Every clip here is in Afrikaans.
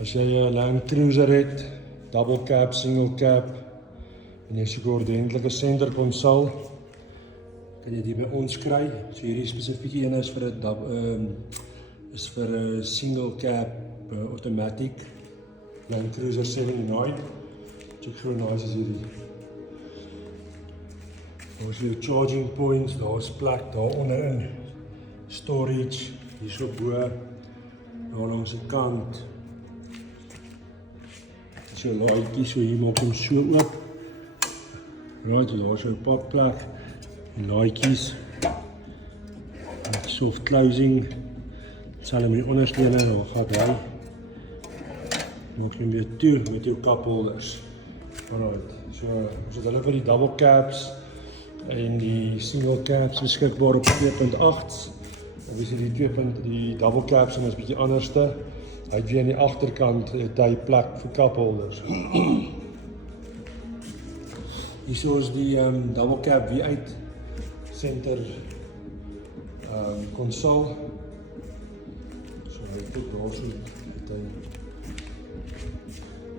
As jy 'n Land Cruiser het, double cab, single cab, en jy soek 'n ordentlike center console, kan jy die by ons kry. So hierdie spesifieke een is vir 'n single cab automatic Land Cruiser 79. Check hoe nice is hierdie. Daar is jou charging points, daar is plek daar onderin, storage, hier so bo, daar langs die kant. So laaitjie, so hier maak hom so oop. Right, daar is jou pakplek, die laaitjies, met soft closing, sal met die ondersteuner, daar gaat hy. Maak hom weer toe met jou kapholders. Alright, so ons het hulle vir die double cabs en die single cabs beskikbaar op 2.8. Obviously die double cabs is bietjie anderste. Hy het weer aan die agterkant het hy plek vir kapholders. Hier is die double cab V8 center console. So hy het ook daar so het hy.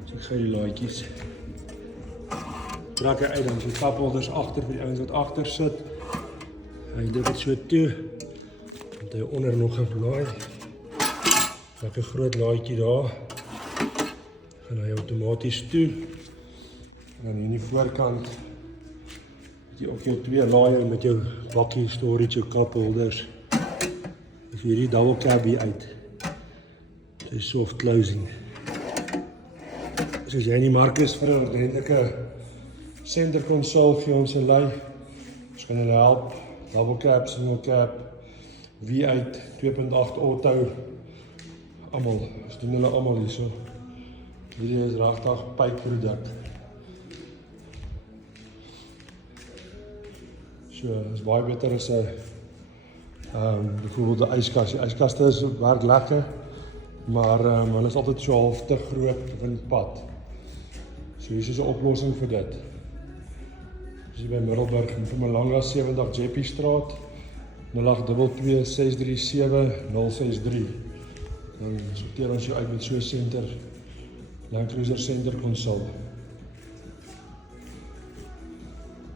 So ek gaan die laaitjies. Trek hy uit, dan is die kapholders agter vir die ouens wat agter sit. Hy dit het so toe. Want hy onder nog 'n laai. Lekker groot laaitjie daar. Gaan hy outomaties toe. En dan hier in die voorkant het jy ook jou twee laaie met jou bakkie storage, jou kapholders. As jy hierdie double cab hier uit. Sy soft closing. So as jy in die mark is vir 'n ordentlike center console vir ons en lei, ons kan hulle help. Double cab, single cab, V8, 2.8 auto, almal, ons doen hulle almal hier so. Hierdie is regtig pyp produk. So, is baie beter as 'n byvoorbeeld 'n yskas. Die yskaste werk lekker, maar hulle is altyd so half te groot vir 'n pad. So hier is 'n oplossing vir dit. Dis hier by Middelburg in Mpumalanga 70 Jeppy Straat 0822 637 063. Dan sorteer ons jou uit met so 'n center Land Cruiser center console.